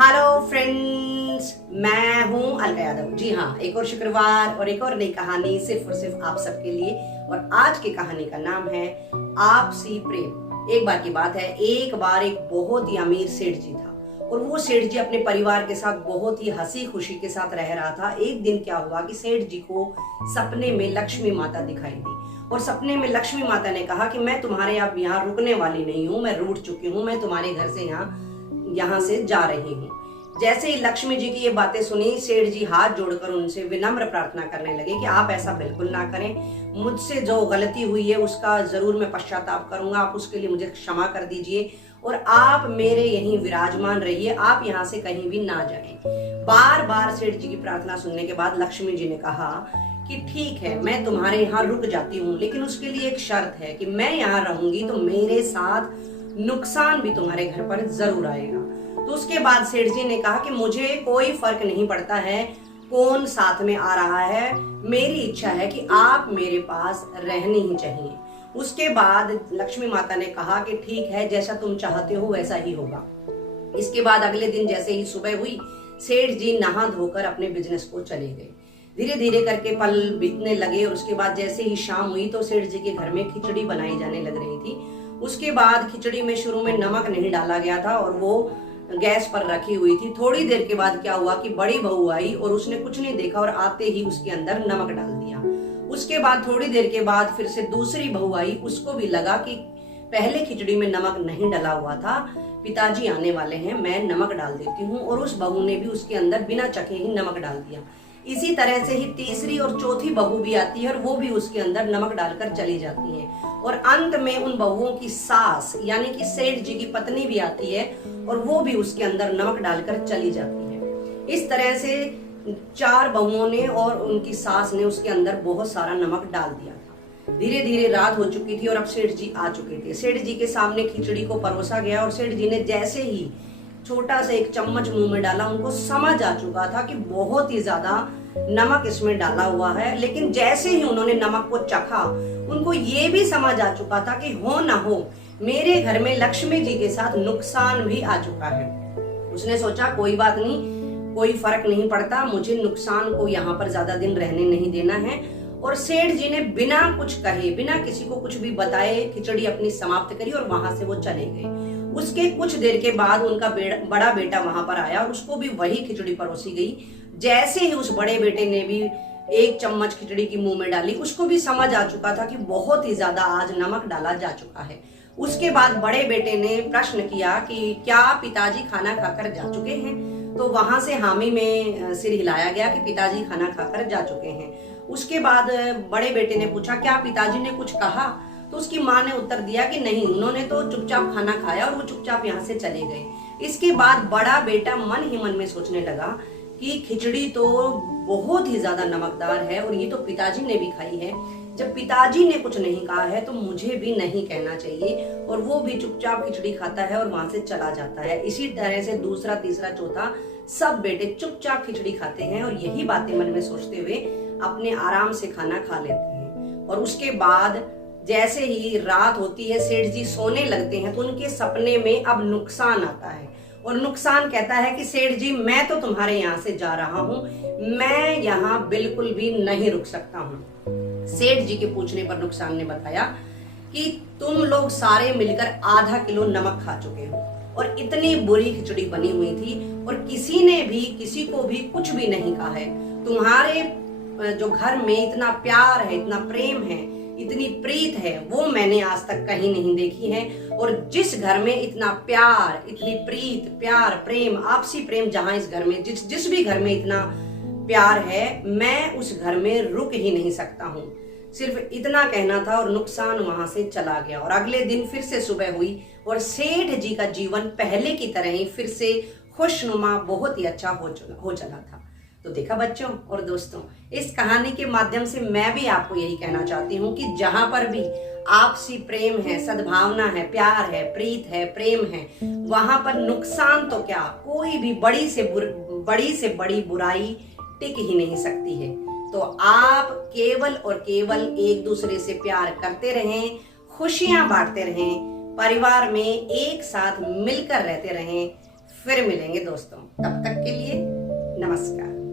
Hello friends, मैं हूं अलका यादव। जी हाँ, एक और शुक्रवार और एक और नई कहानी सिर्फ और सिर्फ आप सबके लिए। और आज की कहानी का नाम है आपसी प्रेम। एक बार की बात है, एक बार एक बहुत ही अमीर सेठ जी था और वो सेठ जी अपने परिवार के साथ बहुत ही हंसी खुशी के साथ रह रहा था। एक दिन क्या हुआ कि सेठ जी को सपने में लक्ष्मी माता दिखाई दी और सपने में लक्ष्मी माता ने कहा कि मैं तुम्हारे अब यहाँ रुकने वाली नहीं हूँ, मैं रूठ चुकी हूँ, मैं तुम्हारे घर से यहाँ से जा रही हूँ। जैसे ही लक्ष्मी जी की ये बातें सुनी, सेठ जी हाथ जोड़कर उनसे विनम्र प्रार्थना करने लगे कि आप ऐसा बिल्कुल ना करें, मुझसे जो गलती हुई है उसका जरूर मैं पश्चाताप करूंगा, आप उसके लिए मुझे क्षमा कर दीजिए और आप मेरे यहीं विराजमान रहिए, आप यहाँ से कहीं भी ना जाएं। बार बार सेठ जी की प्रार्थना सुनने के बाद लक्ष्मी जी ने कहा कि ठीक है, मैं तुम्हारे यहाँ रुक जाती हूँ, लेकिन उसके लिए एक शर्त है कि मैं यहाँ रहूंगी तो मेरे साथ नुकसान भी तुम्हारे घर पर जरूर आएगा। तो उसके बाद सेठ जी ने कहा कि मुझे कोई फर्क नहीं पड़ता है कौन साथ में आ रहा है, मेरी इच्छा है कि आप मेरे पास रहनी ही चाहिए। उसके बाद लक्ष्मी माता ने कहा कि ठीक है, जैसा तुम चाहते हो वैसा ही होगा। इसके बाद अगले दिन जैसे ही सुबह हुई, सेठ जी नहा धोकर अपने बिजनेस को चले गए। धीरे धीरे करके पल बीतने लगे और उसके बाद जैसे ही शाम हुई तो सेठ जी के घर में खिचड़ी बनाई जाने लग रही थी। उसके बाद खिचड़ी में शुरू में नमक नहीं डाला गया था और वो गैस पर रखी हुई थी। थोड़ी देर के बाद क्या हुआ कि बड़ी बहू आई और उसने कुछ नहीं देखा और आते ही उसके अंदर नमक डाल दिया। उसके बाद थोड़ी देर के बाद फिर से दूसरी बहू आई, उसको भी लगा कि पहले खिचड़ी में नमक नहीं डला हुआ था, पिताजी आने वाले हैं, मैं नमक डाल देती हूँ, और उस बहू ने भी उसके अंदर बिना चखे ही नमक डाल दिया। इसी तरह से ही तीसरी और चौथी बहू भी आती है और वो भी उसके अंदर नमक डालकर चली जाती है। और अंत में उन बहुओं की सास यानी कि सेठ जी की पत्नी भी आती है और वो भी उसके अंदर नमक डालकर चली जाती है। इस तरह से चार बहुओं ने और उनकी सास ने उसके अंदर बहुत सारा नमक डाल दिया था। धीरे धीरे रात हो चुकी थी और अब सेठ जी आ चुके थे। सेठ जी के सामने खिचड़ी को परोसा गया और सेठ जी ने जैसे ही छोटा सा एक चम्मच मुंह में डाला, उनको समझ आ चुका था कि बहुत ही ज्यादा नमक इसमें डाला हुआ है। लेकिन जैसे ही उन्होंने नमक को चखा, उनको ये भी समझ आ चुका था कि हो ना हो मेरे घर में लक्ष्मी जी के साथ नुकसान भी आ चुका है। उसने सोचा कोई बात नहीं, कोई फर्क नहीं पड़ता, मुझे नुकसान को यहाँ पर ज्यादा दिन रहने नहीं देना है। और सेठ जी ने बिना कुछ कहे, बिना किसी को कुछ भी बताए खिचड़ी अपनी समाप्त करी और वहां से वो चले गए। उसके कुछ देर के बाद उनका बड़ा बेटा वहां पर आया और उसको भी वही खिचड़ी परोसी गई। जैसे ही उस बड़े बेटे ने भी एक चम्मच खिचड़ी की मुंह में डाली, उसको भी समझ आ चुका था कि बहुत ही ज्यादा आज नमक डाला जा चुका है। उसके बाद बड़े बेटे ने प्रश्न किया कि क्या पिताजी खाना खाकर जा चुके हैं? तो वहां से हामी में सिर हिलाया गया कि पिताजी खाना खाकर जा चुके हैं। उसके बाद बड़े बेटे ने पूछा क्या पिताजी ने कुछ कहा? तो उसकी माँ ने उत्तर दिया कि नहीं, उन्होंने तो चुपचाप खाना खाया और वो चुपचाप यहाँ से चले गए। इसके बाद बड़ा बेटा मन ही मन में सोचने लगा कि खिचड़ी तो बहुत ही ज्यादा नमकदार है और ये तो पिताजी ने भी खाई है, जब पिताजी ने कुछ नहीं कहा है तो मुझे भी नहीं कहना चाहिए। और वो भी चुपचाप खिचड़ी खाता है और वहां से चला जाता है। इसी तरह से दूसरा, तीसरा, चौथा सब बेटे चुपचाप खिचड़ी खाते हैं और यही बातें मन में सोचते हुए अपने आराम से खाना खा लेते हैं। और उसके बाद जैसे ही रात होती है, सेठ जी सोने लगते हैं तो उनके सपने में अब नुकसान आता है और नुकसान कहता है कि सेठ जी मैं तो तुम्हारे यहाँ से जा रहा हूँ, मैं यहाँ बिल्कुल भी नहीं रुक सकता हूँ। सेठ जी के पूछने पर नुकसान ने बताया कि तुम लोग सारे मिलकर आधा किलो नमक खा चुके हो और इतनी बुरी खिचड़ी बनी हुई थी और किसी ने भी किसी को भी कुछ भी नहीं कहा है। तुम्हारे जो घर में इतना प्यार है, इतना प्रेम है, इतनी प्रीत है, वो मैंने आज तक कहीं नहीं देखी है। और जिस घर में इतना प्यार, इतनी प्रीत, प्यार, प्रेम, आपसी प्रेम, जहां इस घर में जिस भी घर में इतना प्यार है, मैं उस घर में रुक ही नहीं सकता हूँ। सिर्फ इतना कहना था और नुकसान वहां से चला गया। और अगले दिन फिर से सुबह हुई और सेठ जी का जीवन पहले की तरह ही फिर से खुशनुमा, बहुत ही अच्छा हो चला था। तो देखा बच्चों और दोस्तों, इस कहानी के माध्यम से मैं भी आपको यही कहना चाहती हूँ कि जहां पर भी आपसी प्रेम है, सद्भावना है, प्यार है, प्रीत है, प्रेम है, वहां पर नुकसान तो क्या, कोई भी बड़ी से बड़ी बुराई टिक ही नहीं सकती है। तो आप केवल और केवल एक दूसरे से प्यार करते रहें, खुशियां बांटते रहें, परिवार में एक साथ मिलकर रहते रहें, फिर मिलेंगे दोस्तों। तब तक के लिए नमस्कार।